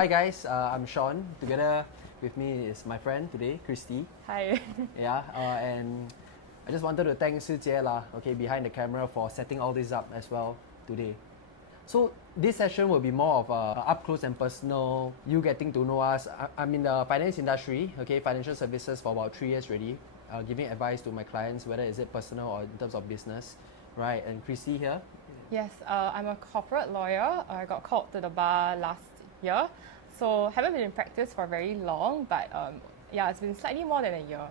hi guys, I'm Sean. Together with me is my friend today, Christy. Hi. Yeah, and I just wanted to thank Sijie lah, okay, behind the camera for setting all this up as well today. So this session will be more of up close and personal, you getting to know us. I'm in the finance industry, okay, financial services for about 3 years already, giving advice to my clients, whether is it personal or in terms of business, right? And Christy here. Yes, I'm a corporate lawyer. I got called to the bar last year. So haven't been in practice for very long, but yeah, it's been slightly more than a year.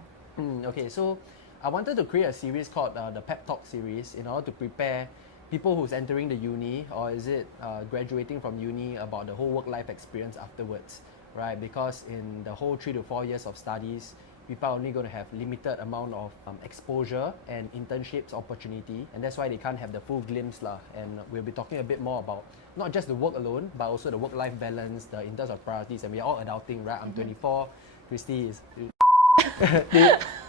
Okay, so I wanted to create a series called the Pep Talk series in order to prepare people who's entering the uni or is it graduating from uni about the whole work-life experience afterwards, right? Because in the whole 3 to 4 years of studies, people are only going to have limited amount of exposure and internships opportunity, and that's why they can't have the full glimpse lah. And we'll be talking a bit more about not just the work alone, but also the work-life balance, the in terms of priorities. And we are all adulting, right? I'm 24, Christy is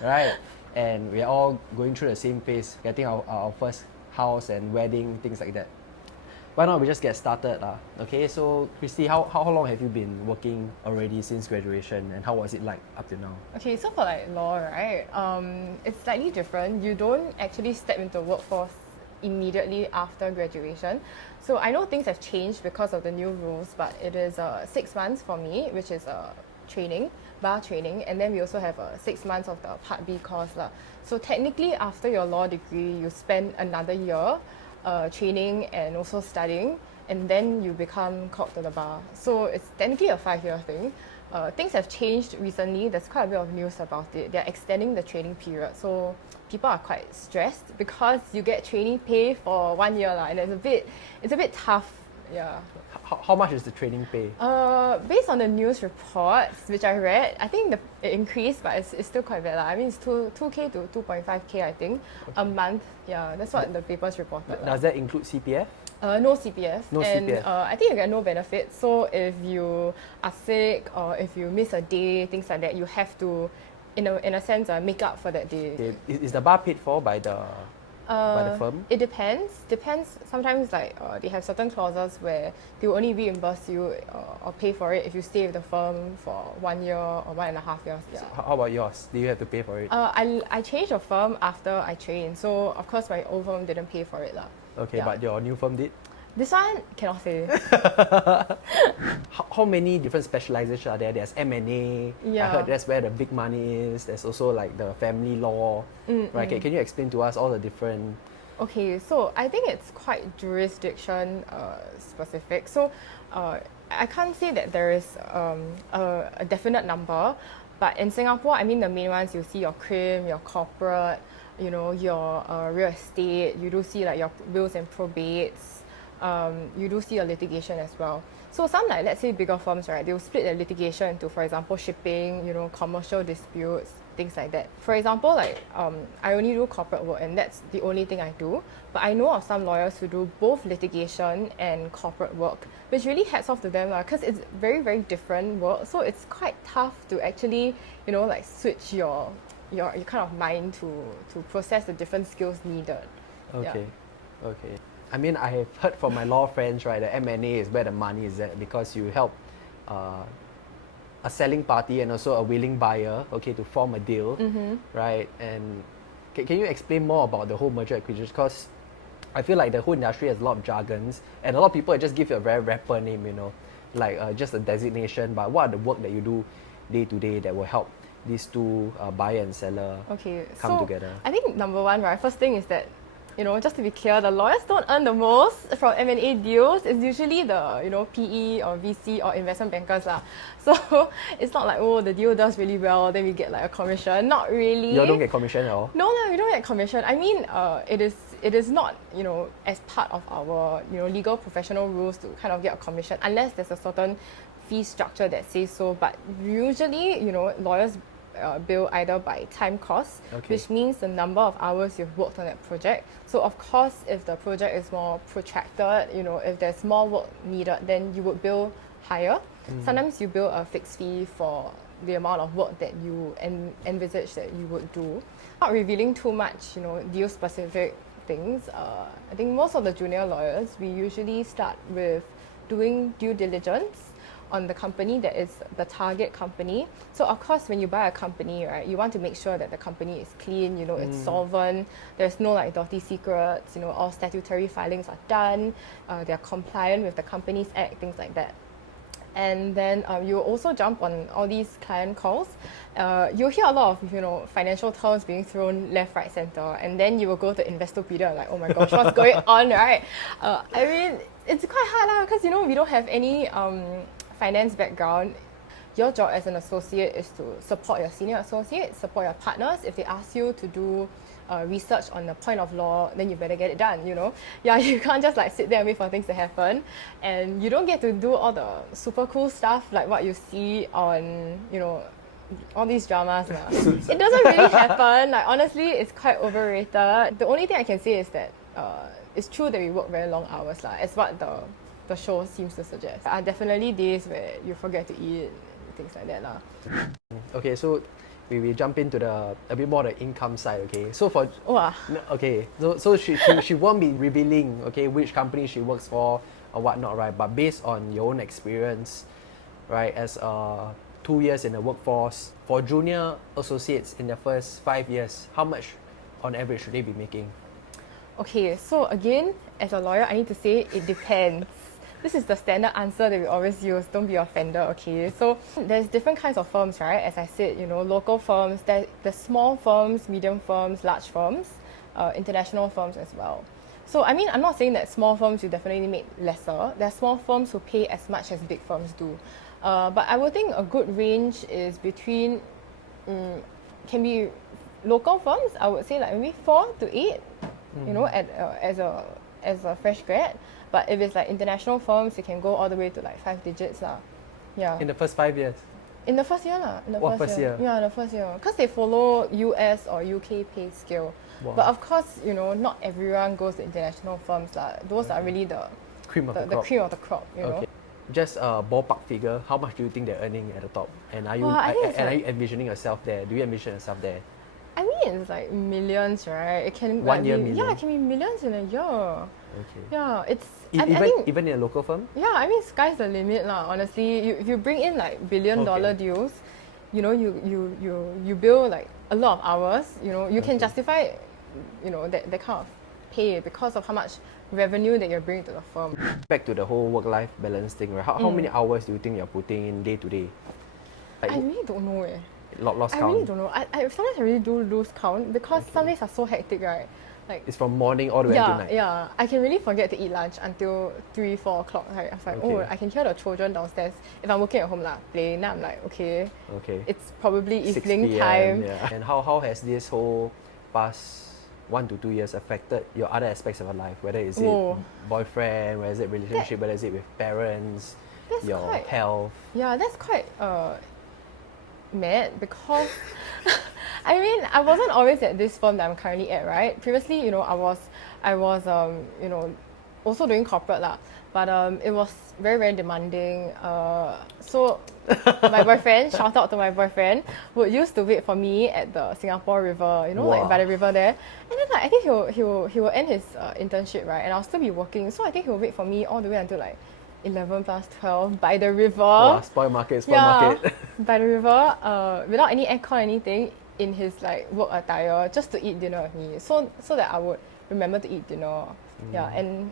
right, and we are all going through the same phase, getting our first house and wedding, things like that. Why not we just get started lah? Okay, so Christy, how long have you been working already since graduation, and how was it like up to now? Okay, so for like law, right, it's slightly different. You don't actually step into the workforce immediately after graduation. So I know things have changed because of the new rules, but it is 6 months for me, which is training, bar training, and then we also have 6 months of the Part B course lah. So technically, after your law degree, you spend another year training and also studying, and then you become called to the bar. So it's technically a 5-year thing. Things have changed recently. There's quite a bit of news about it. They're extending the training period, so people are quite stressed because you get training pay for 1 year lah, and it's a bit tough. Yeah. How much is the training pay? Based on the news reports which I read, I think it increased, but it's still quite bad lah. I mean, it's 2K to 2.5K, I think, a month. Yeah, that's what the papers reported. Does that include CPF? No CPF. No and, CPF. I think you get no benefits. So if you are sick or if you miss a day, things like that, you have to, in a sense, make up for that day. Okay. Is the bar paid for by the firm? It depends. Sometimes like they have certain clauses where they will only reimburse you or pay for it if you stay with the firm for 1 year or 1.5 years. Yeah. So how about yours? Do you have to pay for it? I changed the firm after I trained, so of course my old firm didn't pay for it lah. Okay, Yeah. but your new firm did? This one cannot say. How many different specializations are there? There's M&A. I Yeah. heard that's where the big money is. There's also like the family law. Right? Can you explain to us all the different? Okay, so I think it's quite jurisdiction specific. So I can't say that there is a definite number, but in Singapore, I mean the main ones, you see your crim, your corporate, you know, your real estate. You do see like your wills and probates. You do see your litigation as well. So some, like let's say bigger firms, right, they will split their litigation into, for example, shipping, you know, commercial disputes, things like that. For example, like I only do corporate work and that's the only thing I do. But I know of some lawyers who do both litigation and corporate work, which really hats off to them because it's very, very different work. So it's quite tough to actually, you know, like switch your kind of mind to process the different skills needed. Okay. Yeah. Okay. I mean, I have heard from my law friends, right, that M&A is where the money is at because you help a selling party and also a willing buyer, okay, to form a deal, right? And can you explain more about the whole merger acquisition? Because I feel like the whole industry has a lot of jargons and a lot of people just give you a very rapper name, you know, like just a designation, but what are the work that you do day to day that will help these two buyer and seller come together? I think number one, right, first thing is that, you know, just to be clear, the lawyers don't earn the most from M&A deals. It's usually the, you know, PE or VC or investment bankers lah. So it's not like, oh, the deal does really well, then we get like a commission. Not really. You don't get commission at all? No, we don't get commission. I mean, it is not, you know, as part of our, you know, legal professional rules to kind of get a commission unless there's a certain fee structure that says so. But usually, you know, lawyers bill either by time cost, which means the number of hours you've worked on that project. So of course, if the project is more protracted, you know, if there's more work needed, then you would bill higher. Sometimes you bill a fixed fee for the amount of work that you envisage that you would do. Not revealing too much, you know, deal specific things. I think most of the junior lawyers, we usually start with doing due diligence, on the company that is the target company. So of course, when you buy a company, right, you want to make sure that the company is clean, you know, it's solvent, there's no like dirty secrets, you know, all statutory filings are done, they're compliant with the Companies Act, things like that. And then you also jump on all these client calls. You'll hear a lot of, you know, financial terms being thrown left, right, center, and then you will go to Investopedia like, oh my gosh, what's going on, right? I mean, it's quite hard because, you know, we don't have any finance background. Your job as an associate is to support your senior associates, support your partners. If they ask you to do research on the point of law, then you better get it done, you know? Yeah, you can't just like sit there and wait for things to happen. And you don't get to do all the super cool stuff like what you see on, you know, all these dramas. It doesn't really happen. Like, honestly, it's quite overrated. The only thing I can say is that it's true that we work very long hours, as what the show seems to suggest. There are definitely days where you forget to eat, things like that. Okay, so we jump into a bit more the income side, okay? So for okay, so she won't be revealing, okay, which company she works for or whatnot, right? But based on your own experience, right, as 2 years in the workforce, for junior associates in the first 5 years, how much on average should they be making? Okay, so again, as a lawyer, I need to say it depends. This is the standard answer that we always use. Don't be offended, okay? So there's different kinds of firms, right? As I said, you know, local firms, there's small firms, medium firms, large firms, international firms as well. So, I mean, I'm not saying that small firms will definitely make lesser. There are small firms who pay as much as big firms do. But I would think a good range is between, can be local firms, I would say like maybe 4 to 8, you know, as a fresh grad. But if it's like international firms, it can go all the way to like 5 digits. Yeah. In the first 5 years? In the first year. In the first year? Yeah, in the first year. Because they follow US or UK pay scale. Wow. But of course, you know, not everyone goes to international firms. Those are really the cream of the crop. The cream of the crop, you know. Just a ballpark figure, how much do you think they're earning at the top? And are you, are you envisioning yourself there? Do you envision yourself there? I mean, it's like millions, right? It can One year, million? Yeah, it can be millions in a year. Okay. Yeah, it's even in a local firm? Yeah, I mean, sky's the limit, honestly. If you bring in like billion-dollar deals, you know, you bill like a lot of hours. You know, you can justify, you know, that kind of pay because of how much revenue that you're bringing to the firm. Back to the whole work-life balance thing, right? How many hours do you think you're putting in day to day? Like, I really don't know. Lost count? I really don't know. Sometimes I really do lose count because some days are so hectic, right? Like, it's from morning all the way until night. Yeah, I can really forget to eat lunch until 3, 4 o'clock. Right? I was like, oh, I can hear the children downstairs. If I'm working at home, playing, now I'm like, okay, it's probably evening time. Yeah. And how has this whole past 1 to 2 years affected your other aspects of your life? Whether it's it boyfriend, whether it's it relationship, whether it's it with parents, your health? Yeah, that's quite mad because I mean, I wasn't always at this firm that I'm currently at, right? Previously, you know, I was you know, also doing corporate but it was very, very demanding. So my boyfriend, shout out to my boyfriend, would used to wait for me at the Singapore River, you know, like by the river there. And then like I think he will end his internship, right? And I'll still be working. So I think he'll wait for me all the way until like 11 plus 12 by the river. Wow, spoil market. By the river, without any aircon or anything, in his like work attire, just to eat dinner with me, so that I would remember to eat dinner. Yeah, and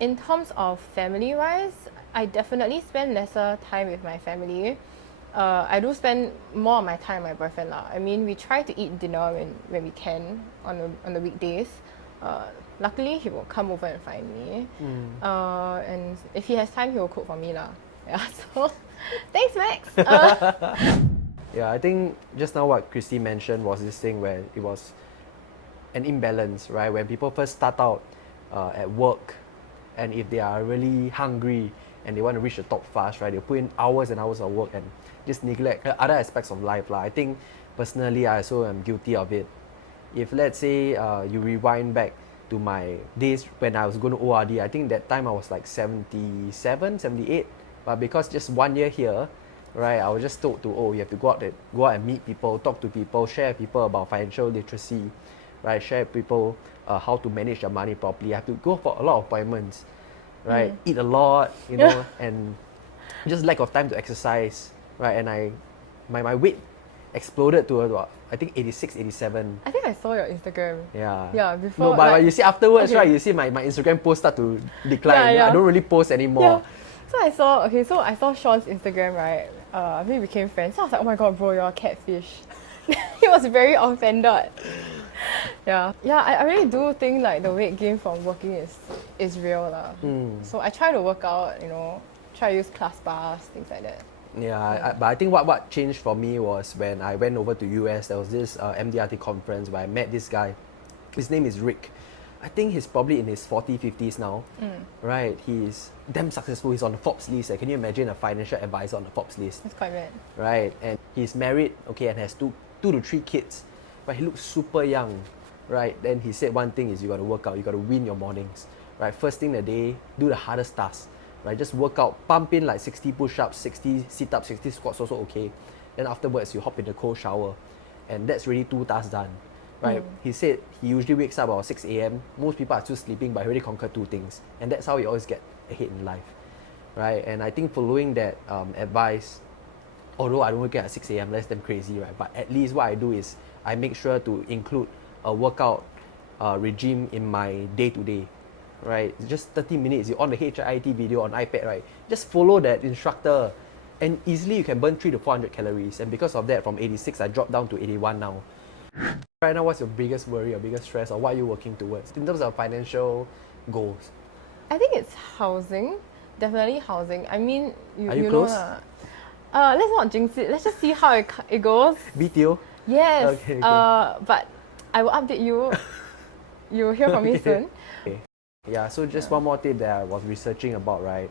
in terms of family-wise, I definitely spend lesser time with my family. I do spend more of my time with my boyfriend. I mean, we try to eat dinner when we can on the weekdays. Luckily, he will come over and find me. And if he has time, he will cook for me. Yeah, so thanks, Max. Yeah, I think just now what Christy mentioned was this thing where it was an imbalance, right? When people first start out at work, and if they are really hungry and they want to reach the top fast, right, they put in hours and hours of work and just neglect other aspects of life. I think personally, I also am guilty of it. If let's say you rewind back to my days when I was going to ORD, I think that time I was like 77, 78. But because just 1 year here, right, I was just told to, you have to go out and meet people, talk to people, share with people about financial literacy, right, share with people how to manage your money properly. I have to go for a lot of appointments, right, eat a lot, you know, and just lack of time to exercise, right? And my weight exploded to about, I think 86, 87. I think I saw your Instagram. Yeah. Yeah, before. No, but like, you see afterwards, okay. right? You see my Instagram post start to decline. Yeah, yeah. I don't really post anymore. Yeah. So I saw Sean's Instagram, right? We became friends. So I was like, oh my god, bro, you're a catfish. He was very offended. Yeah. Yeah, I really do think like the weight gain from working is real lah. So I try to work out, try to use class bars, things like that. Yeah, but I think what changed for me was when I went over to US. There was this MDRT conference where I met this guy. His name is Rick. I think he's probably in his 40s, 50s now. Right? He's damn successful. He's on the Forbes list. Can you imagine a financial advisor on the Forbes list? That's quite bad. Right? And he's married, okay, and has two to three kids. But he looks super young. Right? Then he said one thing is you got to work out. You got to win your mornings. Right? First thing the day, do the hardest task. Right, just work out, pump in like 60 push-ups, 60 sit-ups, 60 squats, also okay. Then afterwards, you hop in the cold shower, and that's really 2 tasks done. Right? He said he usually wakes up about 6 a.m. Most people are still sleeping, but he already conquered 2 things, and that's how you always get ahead in life. Right? And I think following that advice, although I don't wake up at 6 a.m., that's damn crazy, right? But at least what I do is I make sure to include a workout regime in my day-to-day. Right, it's just 30 minutes. You're on the HIIT video on iPad, right? Just follow that instructor, and easily you can burn 300 to 400 calories. And because of that, from 86, I dropped down to 81 now. Right now, what's your biggest worry or biggest stress, or what are you working towards in terms of financial goals? I think it's housing. Definitely housing. I mean, Are you know close? let's not jinx it. Let's just see how it goes. BTO? Yes. Okay. But I will update you. You'll hear from me soon. Okay. Yeah, so just one more tip that I was researching about, right?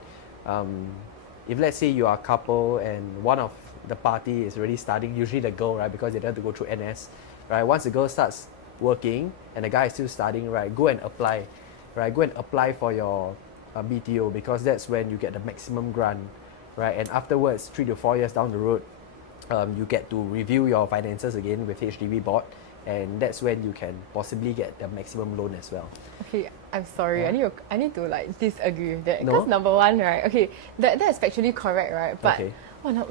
If let's say you are a couple and one of the party is already studying, usually the girl, right? Because they don't have to go through NS, right? Once the girl starts working and the guy is still studying, right? Go and apply, right? Go and apply for your BTO, because that's when you get the maximum grant, right? And afterwards, 3 to 4 years down the road, you get to review your finances again with HDB board. And that's when you can possibly get the maximum loan as well. Okay, I'm sorry. Yeah. I need to like disagree with that. No? Because number one, right? Okay, that is factually correct, right? But Okay.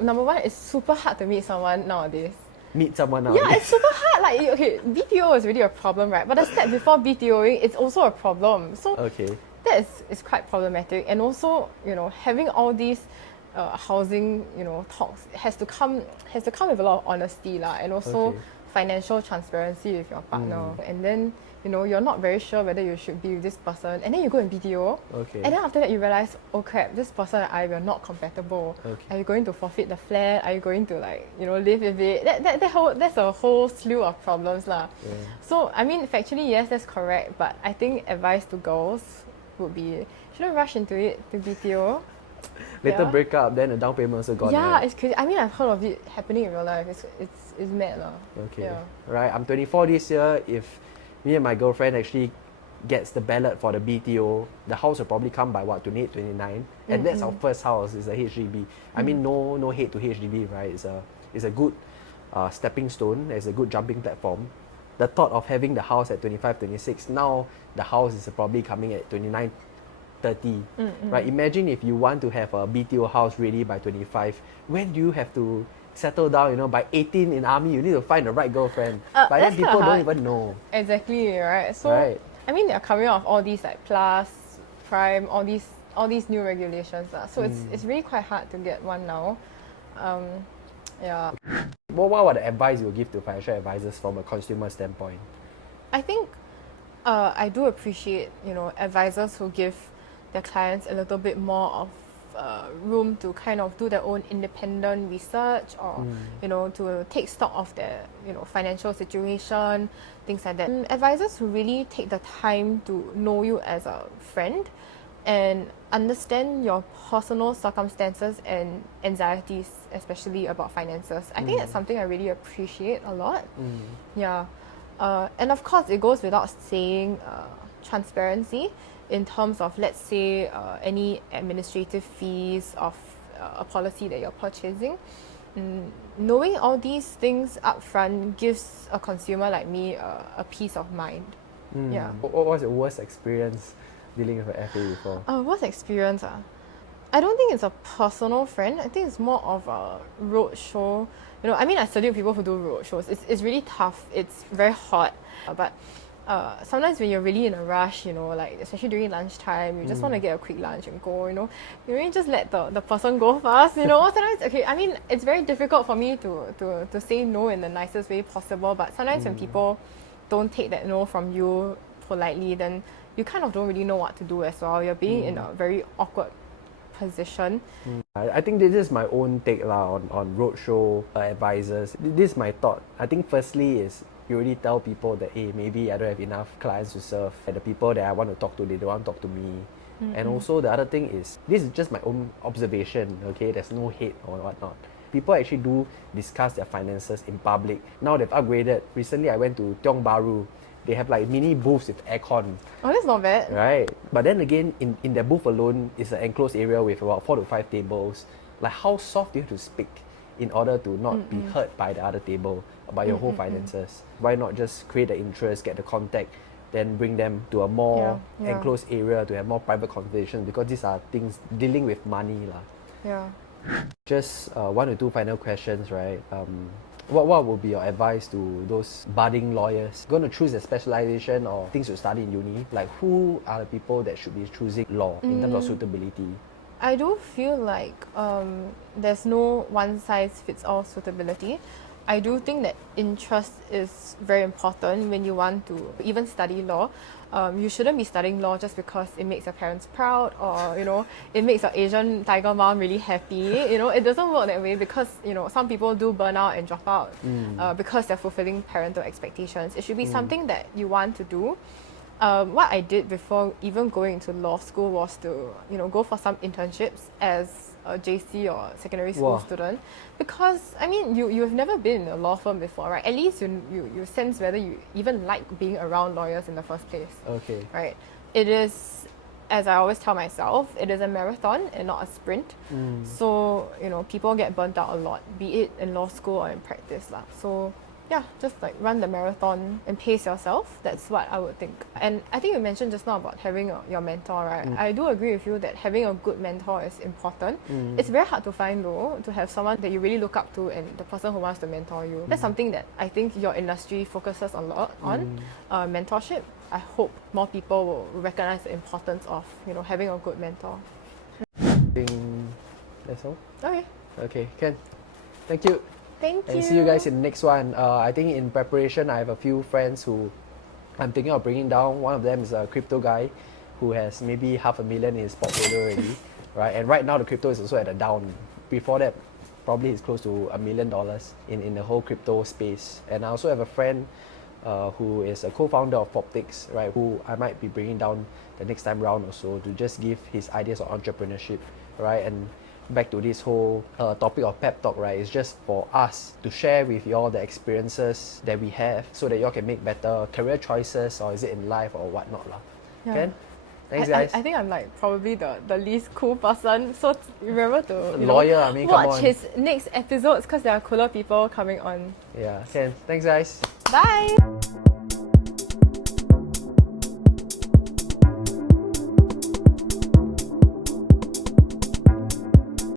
number one, it's super hard to meet someone nowadays. Meet someone out. Yeah, it's super hard. Like, okay, BTO is really a problem, right? But the step before BTOing, it's also a problem. So Okay. that is quite problematic. And also, having all these housing, talks has to come with a lot of honesty, lah, and also Okay. financial transparency with your partner. And then, you're not very sure whether you should be with this person, and then you go in BTO. Okay. And then after that, you realize, oh crap, this person and I were not compatible. Okay. Are you going to forfeit the flat? Are you going to live with it? That's a whole slew of problems, lah. Yeah. So I mean, factually, yes, that's correct. But I think advice to girls would be shouldn't rush into it to BTO. Later Yeah. break up, then the down payment also gone. Yeah, right? it's crazy. I mean, I've heard of it happening in real life. It's mad, lah. Okay. Yeah. Right. I'm 24 this year. If me and my girlfriend actually gets the ballot for the BTO, the house will probably come by 28, 29, and that's our first house. Is a HDB. I mean, no hate to HDB, right? It's a good stepping stone. It's a good jumping platform. The thought of having the house at 25, 26, now the house is probably coming at 29, 30. Right? Imagine if you want to have a BTO house ready by 25. When do you have to settle down? By 18 in army, you need to find the right girlfriend. By then, that's people kinda don't hard. even know. Exactly, right? So Right. I mean, they're coming out of all these like plus, prime, all these new regulations, lah. So it's really quite hard to get one now. Yeah. What are the advice you will give to financial advisors from a consumer standpoint? I think I do appreciate, advisors who give their clients a little bit more of room to kind of do their own independent research, or to take stock of their financial situation, things like that. Advisors who really take the time to know you as a friend and understand your personal circumstances and anxieties, especially about finances. I think that's something I really appreciate a lot. Yeah. And of course, it goes without saying transparency in terms of, let's say, any administrative fees of a policy that you're purchasing. Knowing all these things upfront gives a consumer like me a peace of mind. Yeah. What was your worst experience dealing with an FA before? Worst experience? I don't think it's a personal friend. I think it's more of a roadshow. You know, I mean, I study with people who do roadshows. It's really tough. It's very hot. But sometimes when you're really in a rush, you know, like especially during lunchtime, you just want to get a quick lunch and go, you know. You really just let the person go first, you know. Sometimes, okay, I mean, it's very difficult for me to say no in the nicest way possible. But sometimes when people don't take that no from you politely, then you kind of don't really know what to do as well. You're being in a very awkward position. I think this is my own take on roadshow advisors. This is my thought. I think firstly is you already tell people that, hey, maybe I don't have enough clients to serve. And the people that I want to talk to, they don't want to talk to me. And also the other thing is, this is just my own observation, okay? There's no hate or whatnot. People actually do discuss their finances in public. Now they've upgraded. Recently I went to Tiong Bahru. They have like mini booths with aircon. Oh, that's not bad. Right. But then again, in their booth alone, is an enclosed area with about 4 to 5 tables. Like, how soft do you have to speak in order to not be hurt by the other table about your whole finances? Why not just create the interest, get the contact, then bring them to a more enclosed area to have more private conversations, because these are things dealing with money lah. Yeah. Just 1 or 2 final questions, right? What would be your advice to those budding lawyers going to choose a specialization or things to study in uni? Like, who are the people that should be choosing law in terms of suitability? I do feel like there's no one-size-fits-all suitability. I do think that interest is very important when you want to even study law. You shouldn't be studying law just because it makes your parents proud, or, you know, it makes your Asian tiger mom really happy. You know, it doesn't work that way, because, you know, some people do burn out and drop out because they're fulfilling parental expectations. It should be something that you want to do. What I did before even going into law school was to, you know, go for some internships as a JC or secondary school student, because I mean, you've never been in a law firm before, right? At least you sense whether you even like being around lawyers in the first place. Okay. Right. It is, as I always tell myself, it is a marathon and not a sprint. So, you know, people get burnt out a lot, be it in law school or in practice lah. So yeah, just like run the marathon and pace yourself. That's what I would think. And I think you mentioned just now about having your mentor, right? I do agree with you that having a good mentor is important. It's very hard to find though, to have someone that you really look up to and the person who wants to mentor you. That's something that I think your industry focuses a lot on, mentorship. I hope more people will recognize the importance of, you know, having a good mentor. I think that's all. Okay, Ken. Thank you. Thank you. And see you guys in the next one. I think in preparation, I have a few friends who I'm thinking of bringing down. One of them is a crypto guy who has maybe $500,000 in his portfolio already, right? And right now the crypto is also at a down. Before that, probably it's close to $1 million in the whole crypto space. And I also have a friend who is a co-founder of Poptics, right? Who I might be bringing down the next time round or so to just give his ideas on entrepreneurship, right? And back to this whole topic of pep talk, right? It's just for us to share with y'all the experiences that we have, so that y'all can make better career choices, or is it in life or whatnot lah. Ken? Thanks, guys. I think I'm like probably the least cool person. So remember to lawyer, I mean, watch his next episodes, because there are cooler people coming on. Yeah, Ken. Thanks, guys. Bye.